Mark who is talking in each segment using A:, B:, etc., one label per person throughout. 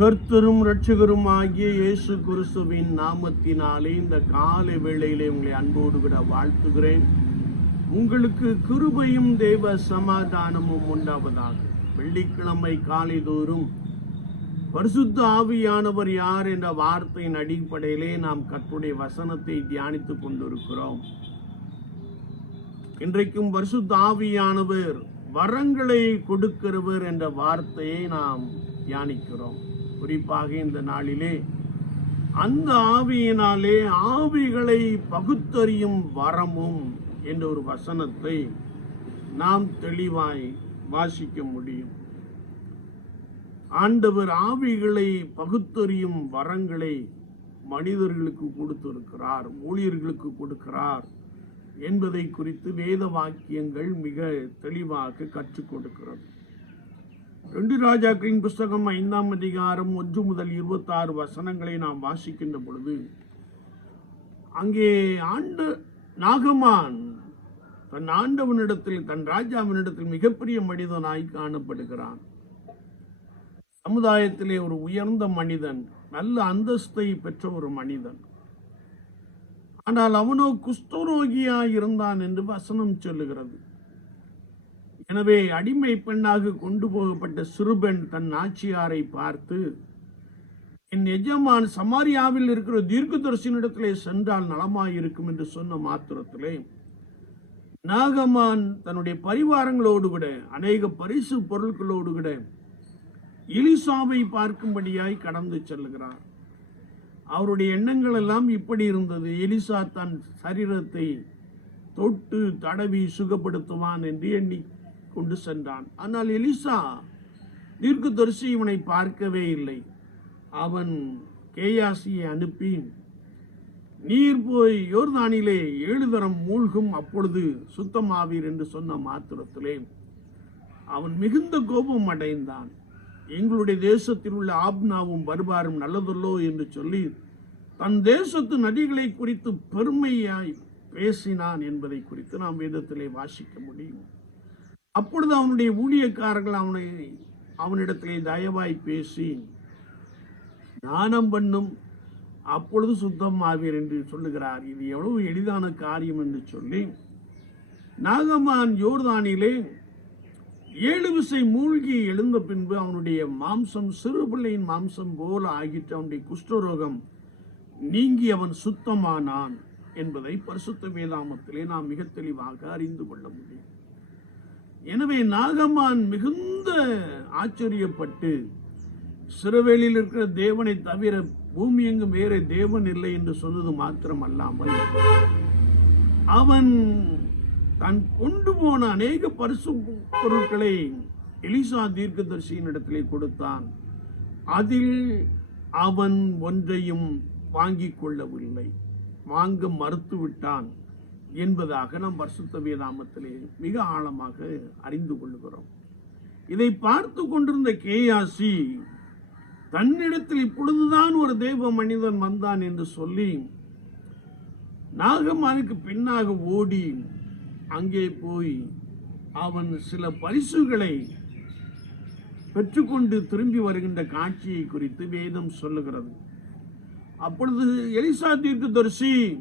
A: கர்த்தரும் இரட்சகரும் ஆகிய இயேசு கிறிஸ்துவின் நாமத்தினாலே இந்த காலை வேளையிலே உங்களை அன்போடு விட வாழ்த்துகிறேன். உங்களுக்கு கிருபையும் தேவ சமாதானமும் உண்டாவதாக. வெள்ளிக்கிழமை காலை தோறும் பரிசுத்த ஆவியானவர் யார் என்ற வார்த்தையின் அடிப்படையிலே நாம் கற்றுடைய வசனத்தை தியானித்துக் கொண்டிருக்கிறோம். இன்றைக்கும் பரிசுத்த ஆவியானவர் வரங்களை கொடுக்கிறவர் என்ற வார்த்தையை நாம் தியானிக்கிறோம். குறிப்பாக இந்த நாளிலே அந்த ஆவியினாலே ஆவிகளை பகுத்தறியும் வரமும் என்ற ஒரு வசனத்தை நாம் தெளிவாய் வாசிக்க முடியும். ஆண்டவர் ஆவிகளை பகுத்தறியும் வரங்களை மனிதர்களுக்கு கொடுத்திருக்கிறார் ஊழியர்களுக்கு கொடுக்கிறார் என்பதை குறித்து வேத வாக்கியங்கள் மிக தெளிவாக கற்றுக் கொடுக்கிறது. ரெண்டு ராஜாக்களின் புஸ்தகம் ஐந்தாம் அதிகாரம் ஒன்று முதல் இருபத்தாறு வசனங்களை நாம் வாசிக்கின்ற பொழுது அங்கே ஆண்டு நாகமான் தன் ஆண்டவனிடத்தில் தன் ராஜாவினிடத்தில் மிகப்பெரிய மனிதனாய் காணப்படுகிறான். சமுதாயத்திலே ஒரு உயர்ந்த மனிதன் நல்ல அந்தஸ்தை பெற்ற ஒரு மனிதன். ஆனால் அவனோ குஸ்தரோகியாக இருந்தான் என்று வசனம் சொல்லுகிறது. எனவே அடிமை பெண்ணாக கொண்டு போகப்பட்ட சிறுபெண் தன் ஆட்சியாரை பார்த்து என் எஜமான் சமாரியாவில் இருக்கிற தீர்க்கதரிசனிடத்திலே சென்றால் நலமாயிருக்கும் என்று சொன்ன மாத்திரத்திலே நாகமான் தன்னுடைய பரிவாரங்களோடு கூட அநேக பரிசு பொருட்களோடு கூட எலிசாவை பார்க்கும்படியாய் கடந்து செல்கிறார் அவருடைய எண்ணங்கள் எல்லாம் இப்படி இருந்தது. எலிசா தன் சரீரத்தை தொட்டு தடவி சுகப்படுத்துவான் என்று எண்ணி கொண்டு சென்றான். ஆனால் எலிசா தீர்க்கதரிசி இவனை பார்க்கவே இல்லை. அவன் கேயாசியை அனுப்பி நீர் போய் யோர்தானிலே ஏழு தரம் மூழ்கும் அப்பொழுது சுத்தமாவீர் என்று சொன்ன மாத்திரத்திலே அவன் மிகுந்த கோபம் அடைந்தான். எங்களுடைய தேசத்தில் உள்ள ஆப்னாவும் பர்பாரும் நல்லதல்லோ என்று சொல்லி தன் தேசத்து நதிகளை குறித்து பெருமையாய் பேசினான் என்பதை குறித்து நாம் வேதத்திலே வாசிக்க முடியும். அப்பொழுது அவனுடைய ஊழியக்காரர்கள் அவனை அவனிடத்திலே தயவாய் பேசி ஞானம் பண்ணும் அப்பொழுது சுத்தம் ஆவீர் என்று சொல்லுகிறார். இது எவ்வளவு எளிதான காரியம் என்று சொல்லி நாகமான் யோர்தானிலே ஏழு விசை மூழ்கி எழுந்த பின்பு அவனுடைய மாம்சம் சிறு பிள்ளையின் மாம்சம் போல ஆகிட்டு அவனுடைய குஷ்டரோகம் நீங்கி அவன் சுத்தமானான் என்பதை பரிசுத்த வேதாமத்திலே நாம் மிக தெளிவாக அறிந்து கொள்ள முடியும். எனவே நாகமான் மிகுந்த ஆச்சரியப்பட்டு சிறுவேலில் இருக்கிற தேவனை தவிர பூமி எங்கும் வேற தேவன் இல்லை என்று சொன்னது மாத்திரம் அல்லாமல் அவன் தான் கொண்டு போன அநேக பரிசு பொருட்களை எலிசா தீர்க்கதரிசியின் இடத்திலே கொடுத்தான். அதில் அவன் ஒன்றையும் வாங்கிக் கொள்ளவில்லை. வாங்க மறுத்துவிட்டான். என்பதாக நாம் பரிசுத்த வேதாமத்திலே மிக ஆழமாக அறிந்து கொள்கிறோம் இதை பார்த்து கொண்டிருந்த கேயாசி தன்னிடத்தில் இப்பொழுதுதான் ஒரு தெய்வ மனிதன் வந்தான் என்று சொல்லி நாகமானுக்கு பின்னாக ஓடி அங்கே போய் அவன் சில பரிசுகளை பெற்றுக்கொண்டு திரும்பி வருகின்ற காட்சியை குறித்து வேதம் சொல்லுகிறது. அப்பொழுது எலிசா தீர்க்கதரிசி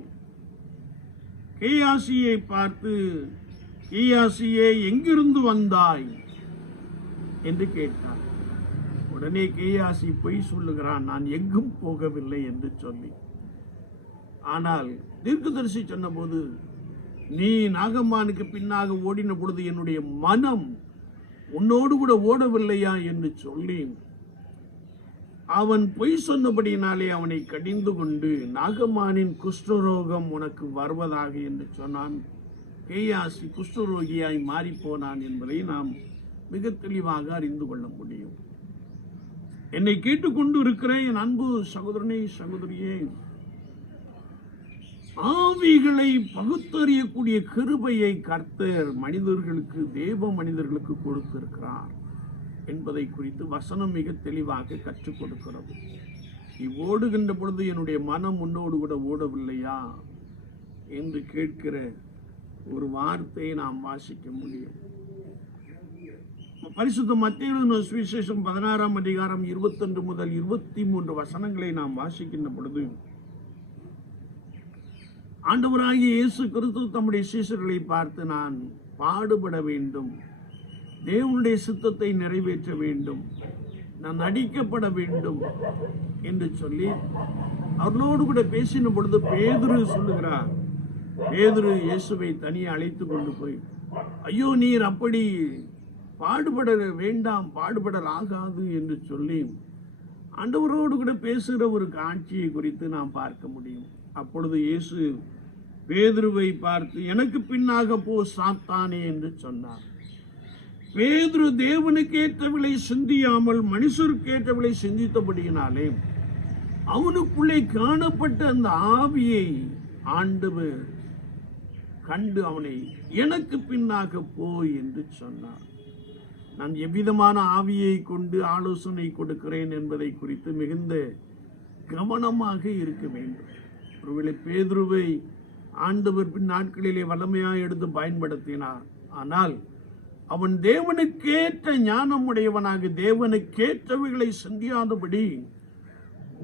A: கேயாசியை பார்த்து கேயாசியே எங்கிருந்து வந்தாய்? என்று கேட்டார் உடனே கேயாசி பொய் சொல்லுகிறான் நான் எங்கும் போகவில்லை என்று சொல்லி. ஆனால் தீர்க்கதரிசி சொன்னபோது நீ நாகம்மானுக்கு பின்னாக ஓடின பொழுது என்னுடைய மனம் உன்னோடு கூட ஓடவில்லையா? என்று சொல்லி அவன் பொய் சொன்னபடியினாலே அவனை கடிந்து கொண்டு நாகமானின் குஷ்டரோகம் உனக்கு வருவதாக என்று சொன்னான். பேயாசி குஷ்டரோகியாய் மாறிப்போனான் என்பதை நாம் மிக தெளிவாக அறிந்து கொள்ள முடியும். என்னை கேட்டுக்கொண்டு இருக்கிற என் அன்பு சகோதரனே சகோதரியே ஆவிகளை பகுத்தறியக்கூடிய கிருபையை கர்த்தர் மனிதர்களுக்கு தேவ மனிதர்களுக்கு கொடுத்திருக்கிறார். என்பதை குறித்து வசனம் மிக தெளிவாக கற்றுக் கொடுக்கிறது. நீ ஓடுகின்ற பொழுது என்னுடைய மனம் உன்னோடு கூட ஓடவில்லையா? என்று கேட்கிற ஒரு வார்த்தையை நாம் வாசிக்க முடியும். பரிசுத்த மத்திய சுவிசேஷம் பதினாறாம் அதிகாரம் இருபத்தொன்று முதல் இருபத்தி மூன்று வசனங்களை நாம் வாசிக்கின்ற பொழுது ஆண்டவராகிய இயேசு கிறிஸ்து தம்முடைய சீசர்களை பார்த்து நான் பாடுபட வேண்டும். தேவனுடைய சித்தத்தை நிறைவேற்ற வேண்டும். நான் அடிக்கப்பட வேண்டும் என்று சொல்லி அவர்களோடு கூட பேசின பொழுது பேதுரு சொல்லுகிறார். பேதுரு இயேசுவை தனியே அழைத்து கொண்டு போய் ஐயோ நீர் அப்படி பாடுபட வேண்டாம் பாடுபடல் ஆகாது என்று சொல்லி ஆண்டவரோடு கூட பேசுகிற ஒரு காட்சியை குறித்து நாம் பார்க்க முடியும். அப்பொழுது இயேசு பேதுருவை பார்த்து எனக்கு பின்னாக போ சாத்தானே என்று சொன்னார். பேதுரு தேவனுக்கேற்ற விலை சிந்தியாமல் மனுஷருக்கேற்ற விலை சிந்தித்தபடியினாலே அவனுக்குள்ளே காணப்பட்ட அந்த ஆவியை ஆண்டவர் கண்டு அவனை எனக்கு பின்னாக போய் என்று சொன்னார். நான் எவ்விதமான ஆவியை கொண்டு ஆலோசனை கொடுக்கிறேன் என்பதை குறித்து மிகுந்த கவனமாக இருக்க வேண்டும். ஒருவேளை பேதுருவை ஆண்டவர் பின் நாட்களிலே வல்லமையாக எடுத்து பயன்படுத்தினார். ஆனால் அவன் தேவனுக்கேற்ற ஞானமுடையவனாக தேவனுக்கேற்றவைகளை சிந்தியாதபடி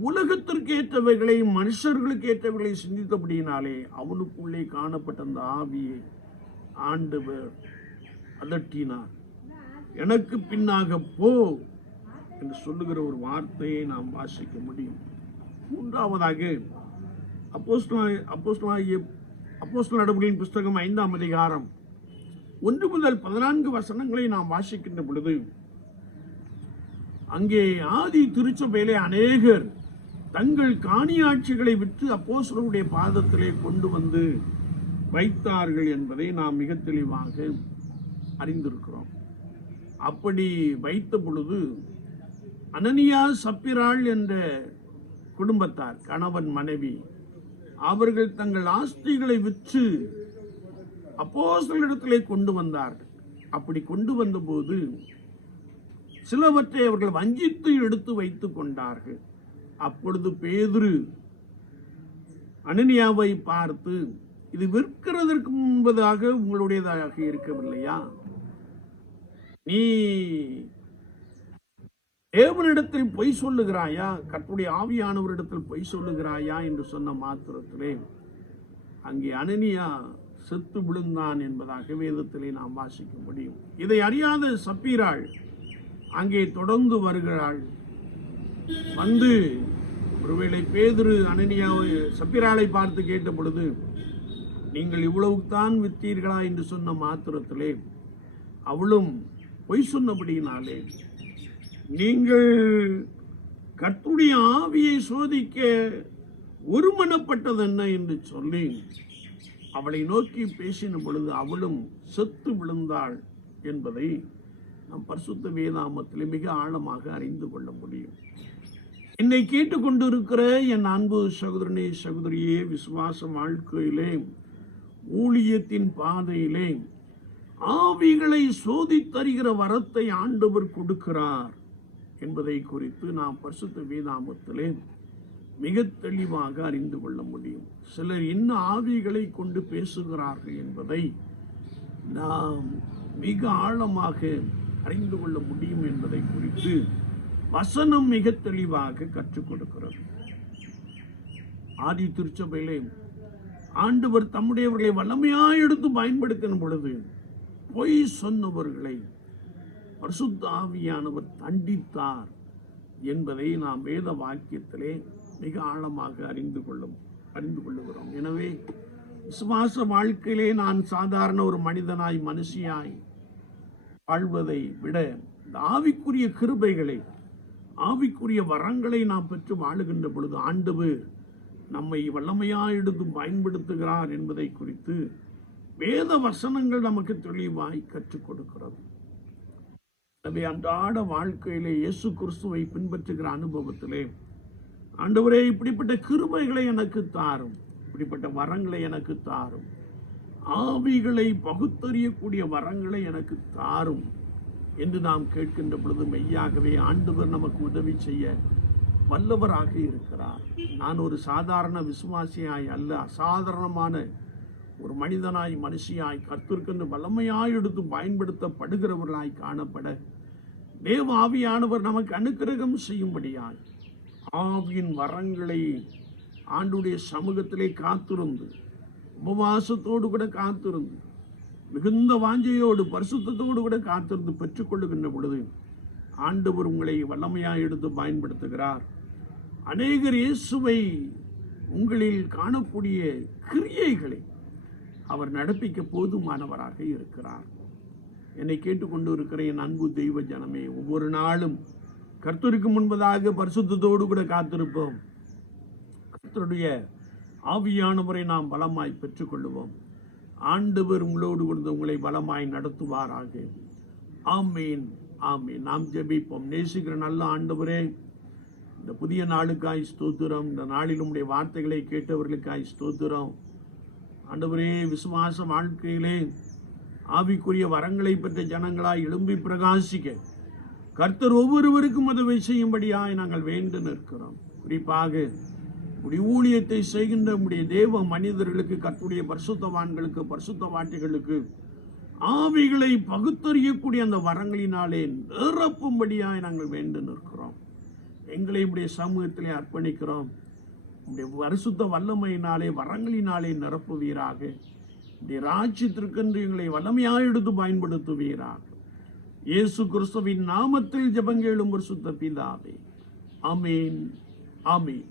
A: உலகத்திற்கேற்றவைகளை மனுஷர்களுக்கு ஏற்றவைகளை சிந்தித்தபடியினாலே அவனுக்குள்ளே காணப்பட்ட அந்த ஆவியை ஆண்டவர் அதட்டினார். எனக்கு பின்னாக போ என்று சொல்லுகிற ஒரு வார்த்தையை நாம் வாசிக்க முடியும். மூன்றாவதாக அப்போஸ்டலாகிய அப்போஸ்டல் நடவடிக்கையின் புஸ்தகம் ஐந்தாம் அதிகாரம் ஒன்று முதல் பதினான்கு வசனங்களை நாம் வாசிக்கின்ற பொழுது அங்கே ஆதி திருச்சபையிலே அநேகர் தங்கள் காணியாட்சிகளை விற்று அப்போஸ்தலருடைய பாதத்திலே கொண்டு வந்து வைத்தார்கள் என்பதை நாம் மிக தெளிவாக அறிந்திருக்கிறோம். அப்படி வைத்த பொழுது அனனியா சப்பிராள் என்ற குடும்பத்தார் கணவன் மனைவி அவர்கள் தங்கள் ஆஸ்திகளை விற்று அப்போசலிடத்திலே கொண்டு வந்தார்கள். அப்படி கொண்டு வந்தபோது சிலவற்றை அவர்கள் வஞ்சித்து எடுத்து வைத்து கொண்டார்கள். அப்பொழுது பேதுரு அனனியாவை பார்த்து இது விற்கிறதற்கு முன்பதாக உங்களுடையதாக இருக்கவில்லையா? நீ தேவனிடத்தில் பொய் சொல்லுகிறாயா? கர்த்தருடைய ஆவியானவரிடத்தில் பொய் சொல்லுகிறாயா? என்று சொன்ன மாத்திரத்திலே அங்கே அனனியா செத்து விழுந்தான் என்பதாக வேதத்திலே நாம் வாசிக்க முடியும். இதை அறியாத சப்பீராள் அங்கே தொடர்ந்து வருகிறாள். வந்து ஒருவேளை பேதுரு அனனியாவை சப்பிராளை பார்த்து கேட்ட பொழுது நீங்கள் இவ்வளவுதான் வித்தீர்களா என்று சொன்ன மாத்திரத்திலே அவளும் பொய் சொன்னபடியினாலே நீங்கள் கர்த்தருடைய ஆவியை சோதிக்க ஒருமனப்பட்டது என்ன என்று சொல்லி அவளை நோக்கி பேசின பொழுது அவளும் செத்து விழுந்தாள் என்பதை நம் பரிசுத்த வேதாமத்திலே மிக ஆழமாக அறிந்து கொள்ள முடியும். என்னை கேட்டுக்கொண்டிருக்கிற என் அன்பு சகோதரனே சகோதரியே விசுவாச வாழ்க்கையிலே ஊழியத்தின் பாதையிலே ஆவிகளை சோதித்தருகிற வரத்தை ஆண்டவர் கொடுக்கிறார் என்பதை குறித்து நாம் பரிசுத்த வேதாமத்திலே மிக தெளிவாக அறிந்து கொள்ள முடியும். சிலர் என்ன ஆவிகளை கொண்டு பேசுகிறார்கள் என்பதை நாம் மிக ஆழமாக அறிந்து கொள்ள முடியும் என்பதை குறித்து வசனம் மிக தெளிவாக கற்றுக் கொடுக்கிறது. ஆதி திருச்சபையிலே ஆண்டவர் தம்முடையவர்களை வல்லமையாக எடுத்து பயன்படுத்தின பொழுது பொய் சொன்னவர்களை பரிசுத்த ஆவியானவர் தண்டித்தார் என்பதை நாம் வேத வாக்கியத்திலே மிக ஆழமாக அறிந்து கொள்ளும் அறிந்து கொள்ளுகிறோம். எனவே விசுவாச வாழ்க்கையிலே நான் சாதாரண ஒரு மனிதனாய் மனுஷியாய் வாழ்வதை விட இந்த ஆவிக்குரிய கிருபைகளை ஆவிக்குரிய வரங்களை நாம் பெற்று வாழுகின்ற பொழுது ஆண்டவு நம்மை வல்லமையாக எடுத்து பயன்படுத்துகிறார் என்பதை குறித்து வேத வசனங்கள் நமக்கு தெளிவாய் கற்றுக் கொடுக்கிறது. எனவே அன்றாட வாழ்க்கையிலே இயேசு கிறிஸ்துவை பின்பற்றுகிற அனுபவத்திலே ஆண்டவரே இப்படிப்பட்ட கிருபைகளை எனக்கு தாரும். இப்படிப்பட்ட வரங்களை எனக்கு தாரும். ஆவிகளை பகுத்தறியக்கூடிய வரங்களை எனக்கு தாரும் என்று நாம் கேட்கின்ற பொழுது மெய்யாகவே ஆண்டவர் நமக்கு உதவி செய்ய வல்லவராக இருக்கிறார். நான் ஒரு சாதாரண விசுவாசியாய் அல்ல அசாதாரணமான ஒரு மனிதனாய் மனுஷியாய் கர்த்தருக்கென்று வல்லமையாய் எடுத்து பயன்படுத்தப்படுகிறவர்களாய் காணப்பட தேவ ஆவியானவர் நமக்கு அனுக்கிரகம் செய்யும்படியாய் ஆவியின் வரங்களை ஆண்டுடைய சமூகத்திலே காத்திருந்து உபவாசத்தோடு கூட காத்திருந்து மிகுந்த வாஞ்சையோடு பரிசுத்தத்தோடு கூட காத்திருந்து பெற்றுக்கொள்ளுகின்ற பொழுது ஆண்டவர் உங்களை வல்லமையாக எடுத்து பயன்படுத்துகிறார். அநேகர் இயேசுவை உங்களில் காணக்கூடிய கிரியைகளை அவர் நடப்பிக்க போதுமானவராக இருக்கிறார். என்னை கேட்டுக்கொண்டு இருக்கிற என் அன்பு தெய்வ ஜனமே ஒவ்வொரு நாளும் கர்த்தருக்கு முன்பதாக பரிசுத்தோடு கூட காத்திருப்போம். கர்த்தருடைய ஆவியானவரை நாம் பலமாய் பெற்றுக்கொள்வோம் ஆண்டவர் உங்களோடு கூட உங்களை பலமாய் நடத்துவாராக. ஆமீன் ஆமீன். நாம் ஜெபிப்போம். நேசிக்கிற நல்ல ஆண்டவரே இந்த புதிய நாளுக்காய் ஸ்தோத்திரம் இந்த நாளில் உடைய வார்த்தைகளை கேட்டவர்களுக்காய் ஸ்தோத்திரம். ஆண்டவரே விசுவாச வாழ்க்கையிலே ஆவிக்குரிய வரங்களை பெற்ற ஜனங்களாய் எழும்பி பிரகாசிக்க கர்த்தர் ஒவ்வொருவருக்கும் உதவி செய்யும்படியாய் நாங்கள் வேண்டு நிற்கிறோம். குறிப்பாக உடைய ஊழியத்தை செய்கின்ற உடைய தேவ மனிதர்களுக்கு கர்த்தருடைய பரிசுத்தவான்களுக்கு பரிசுத்த வாட்டிகளுக்கு ஆவிகளை பகுத்தறியக்கூடிய அந்த வரங்களினாலே நிரப்பும்படியாய் நாங்கள் வேண்டு நிற்கிறோம். எங்களை உடைய சமூகத்திலே அர்ப்பணிக்கிறோம். உடைய பரிசுத்த வல்லமையினாலே வரங்களினாலே நிரப்புவீராக. உடைய ராஜ்யத்திற்கென்று எங்களை வல்லமையாக எடுத்து பயன்படுத்துவீராக. இயேசு கிறிஸ்துவின் நாமத்தில் ஜெபங்கேளும் சுத்த பிதாவே. அமேன் அமேன்